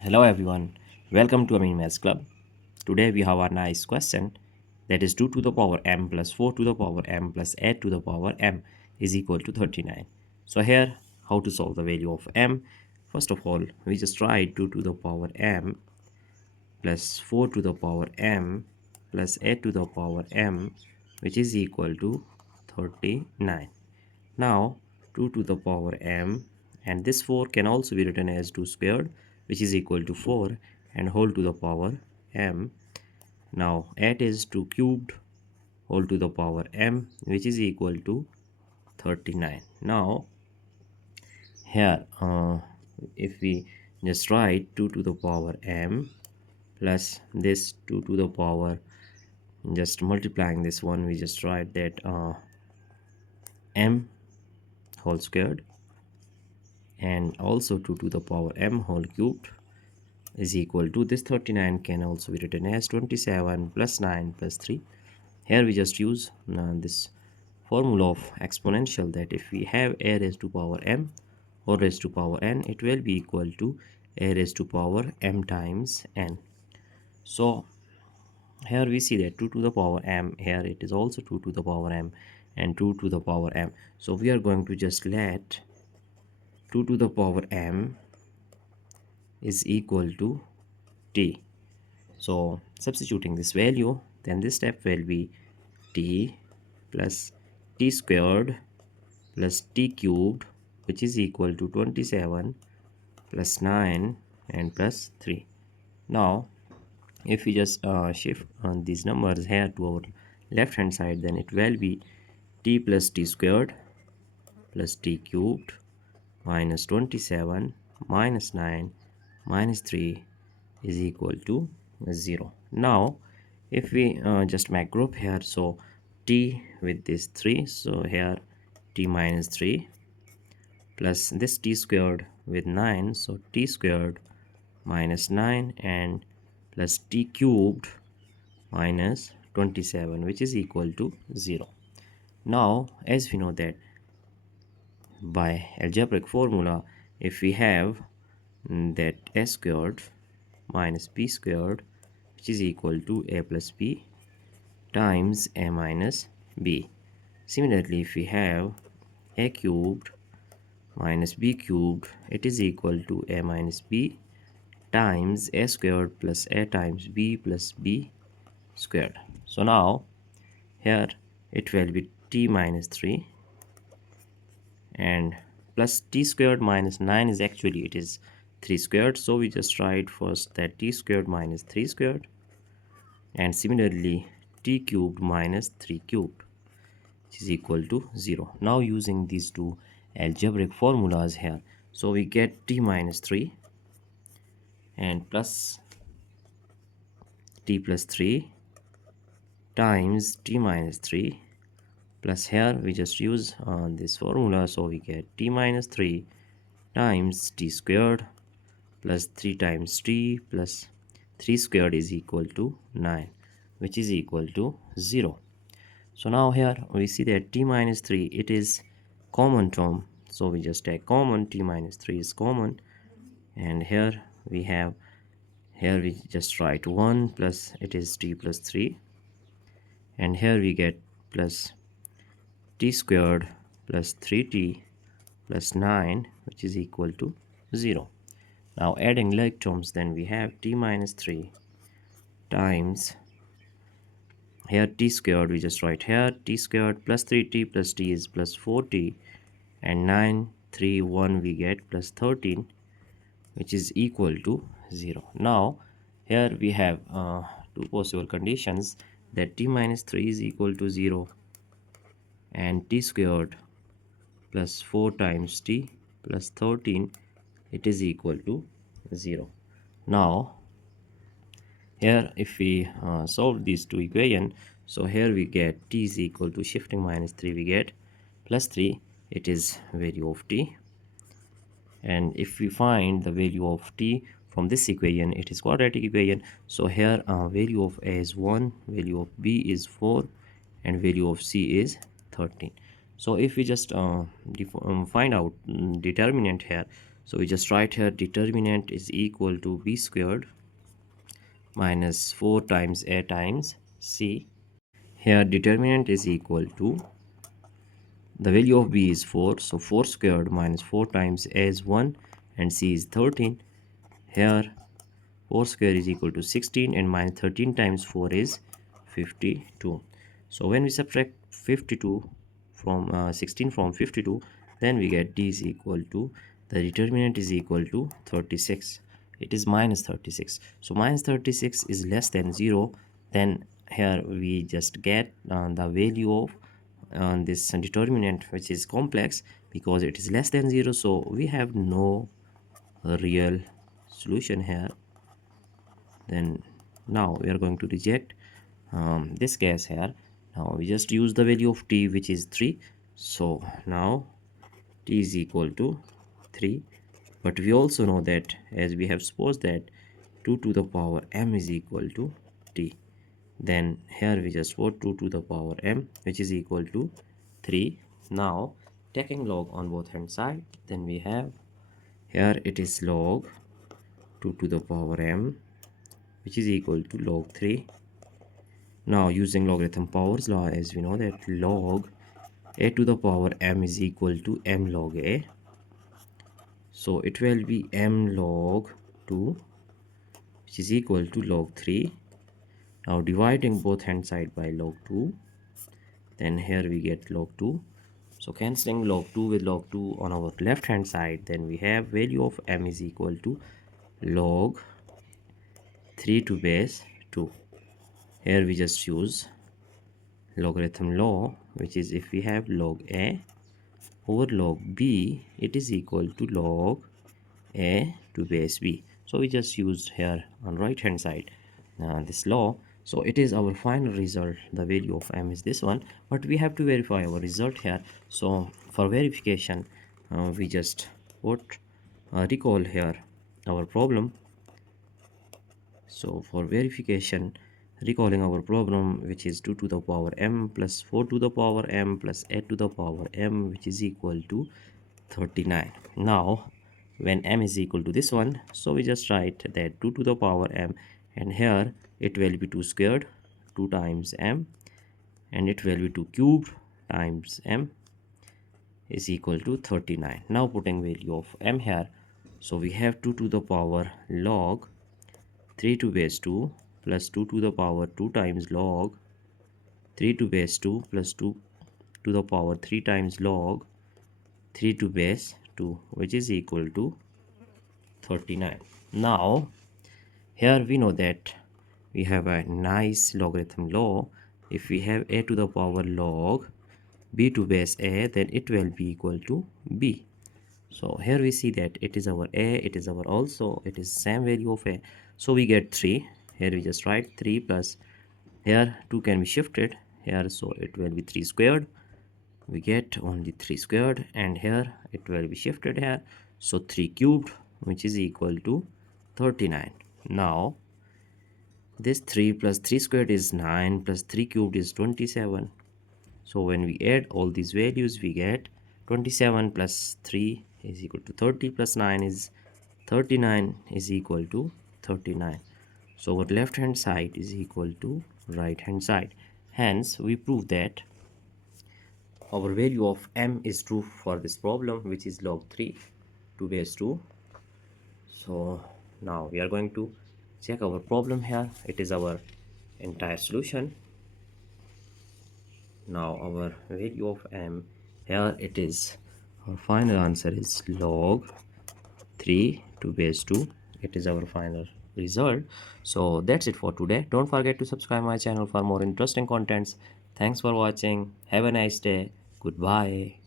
Hello everyone, welcome to AIME Maths Club. Today we have a nice question, that is 2 to the power m plus 4 to the power m plus 8 to the power m is equal to 39. So here, how to solve the value of m? First of all, we just write 2 to the power m plus 4 to the power m plus 8 to the power m, which is equal to 39. Now 2 to the power m, and this 4 can also be written as 2 squared, which is equal to 4, and whole to the power m. Now 8 is 2 cubed whole to the power m, which is equal to 39. Now here, if we just write 2 to the power m plus this 2 to the power, just multiplying this one, we just write that m whole squared, and also 2 to the power m whole cubed is equal to this 39 can also be written as 27 plus 9 plus 3. Here we just use this formula of exponential, that if we have a raised to power m or raised to power n, it will be equal to a raised to power m times n. So here we see that 2 to the power m, here it is also 2 to the power m and 2 to the power m. So we are going to just let 2 to the power m is equal to t. So substituting this value, then this step will be t plus t squared plus t cubed, which is equal to 27 plus 9 and plus 3. Now if we just shift these numbers here to our left hand side, then it will be t plus t squared plus t cubed minus 27 minus 9 minus 3 is equal to 0. Now if we just make group here, so t with this 3, so here t minus 3 plus this t squared with 9, so t squared minus 9 and plus t cubed minus 27, which is equal to 0. Now as we know that by algebraic formula, if we have that a squared minus b squared, which is equal to a plus b times a minus b. Similarly, if we have a cubed minus b cubed, it is equal to a minus b times a squared plus a times b plus b squared. So now here it will be t minus 3 and plus t squared minus 9 is actually it is 3 squared, so we just write first that t squared minus 3 squared, and similarly t cubed minus 3 cubed, which is equal to 0. Now using these two algebraic formulas here, so we get t minus 3 and plus t plus 3 times t minus 3 plus here we just use this formula, so we get t minus 3 times t squared plus 3 times t plus 3 squared is equal to 9, which is equal to 0. So now here we see that t minus 3, it is common term, so we just take common, t minus 3 is common, and here we have, here we just write 1 plus it is t plus 3, and here we get plus t squared plus 3t plus 9, which is equal to 0. Now adding like terms, then we have t minus 3 times here t squared, we just write here t squared plus 3t plus t is plus 4t, and 9 3 1 we get plus 13, which is equal to 0. Now here we have two possible conditions, that t minus 3 is equal to 0 and t squared plus 4 times t plus 13, it is equal to 0. Now here if we solve these two equations, so here we get t is equal to shifting minus 3, we get plus 3, it is value of t, and if we find the value of t from this equation, it is quadratic equation, so here value of a is 1, value of b is 4, and value of c is 13. So if we just find out determinant here, So we just write here determinant is equal to b squared minus 4 times a times c. Here determinant is equal to, the value of b is 4, so 4 squared minus 4 times a is 1 and c is 13. Here 4 square is equal to 16 and minus 13 times 4 is 52. So when we subtract 52 from 16 from 52, then we get d is equal to, the determinant is equal to 36. It is minus 36. So minus 36 is less than 0. Then here we just get the value of this determinant, which is complex, because it is less than 0. So we have no real solution here. Then now we are going to reject this case here. Now we just use the value of t, which is 3. So now t is equal to 3. But we also know that, as we have supposed that 2 to the power m is equal to t, then here we just put 2 to the power m, which is equal to 3. Now taking log on both hand side, then we have here it is log 2 to the power m, which is equal to log 3. Now using logarithm powers law, as we know that log a to the power m is equal to m log a. So it will be m log 2, which is equal to log 3. Now dividing both hand side by log 2, then here we get log 2. So cancelling log 2 with log 2 on our left hand side, then we have value of m is equal to log 3 to base 2. Here we just use logarithm law, which is if we have log a over log b, it is equal to log a to base b. So we just used here on right hand side this law. So it is our final result. The value of m is this one, but we have to verify our result here. So for verification, we just put recall here our problem. So for verification, recalling our problem, which is 2 to the power m plus 4 to the power m plus 8 to the power m, which is equal to 39. Now when m is equal to this one, so we just write that 2 to the power m, and here it will be 2 squared, 2 times m, and it will be 2 cubed times m is equal to 39. Now putting value of m here, so we have 2 to the power log 3 to base 2 plus 2 to the power 2 times log 3 to base 2 plus 2 to the power 3 times log 3 to base 2, which is equal to 39. Now here we know that we have a nice logarithm law. If we have a to the power log b to base a, then it will be equal to b. So here we see that it is our a, it is our also, it is same value of a. So we get 3. Here we just write 3 plus, here 2 can be shifted here, so it will be 3 squared. We get only 3 squared, and here it will be shifted here, so 3 cubed, which is equal to 39. Now this 3 plus 3 squared is 9 plus 3 cubed is 27. So when we add all these values, we get 27 plus 3 is equal to 30 plus 9 is 39 is equal to 39. So our left hand side is equal to right hand side. Hence we prove that our value of m is true for this problem, which is log 3 to base 2. So now we are going to check our problem here. It is our entire solution. Now our value of m here, it is, our final answer is log 3 to base 2. It is our final result. So that's it for today. Don't forget to subscribe my channel for more interesting contents. Thanks for watching. Have a nice day. Goodbye.